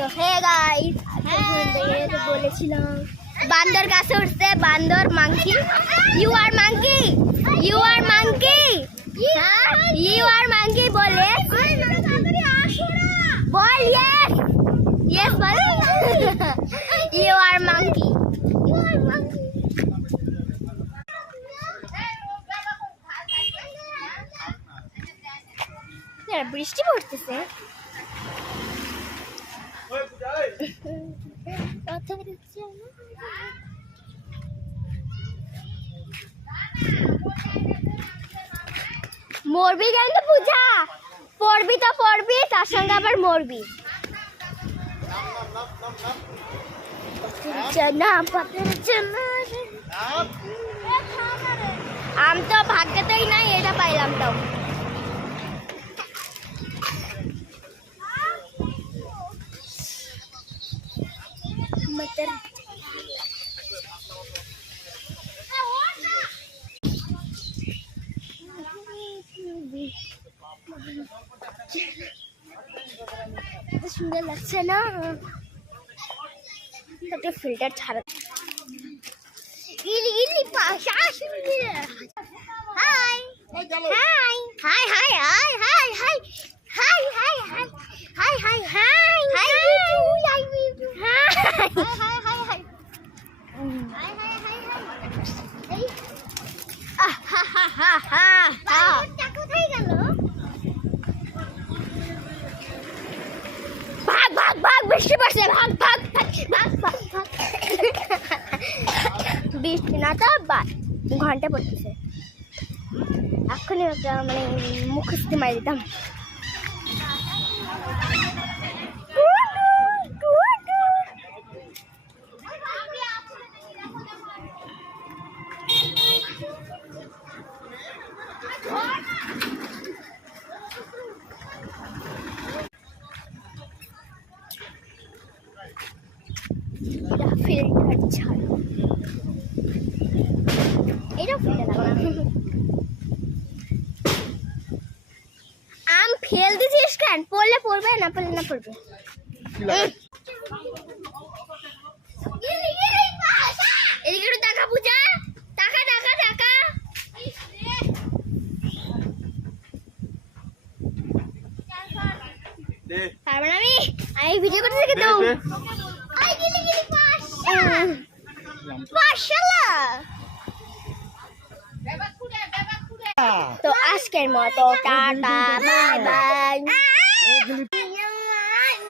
তো hey guys বলেছিলাম বান্দর গাছে উঠছে বান্দর monkey you are monkey you are monkey you are monkey বলে বল ইয়েস ইয়েস বল you are monkey you are monkey বৃষ্টি পড়তেছে মরবি কেন তো পূজা পড়বি তো পড়বি তার সঙ্গে আবার মরবি আমি তো ভাগ্যতেই নাই এটা পাইলাম তো সুন্দর লাগছে না একটা ফিল্টার ছাড়া ইলি ইলি পাশা hi hi hi hi hi hi hi hi hi hi hi hi hi hi hi hi hi hi কোথায় গেল ভাগ ভাগ ভাগ বৃষ্টি পড়ছে ভাগ ভাগ ভাগ ভাগ ভাগ বৃষ্টি না তো ঘন্টা পড়তেছে এখনই মানে মুখস্থি মারি দিতাম ফিল্টার ছাড়া এটা ফিল্টার লাগা আম ফেল দিছিস কেন পড়লে পড়বে না পড়লে না পড়বে এদিকে একটু টাকা পূজা টাকা টাকা টাকা পারবে না আমি ভিডিও করতে দেখে দাও তো আজকের মতো টাটা বাই বাই।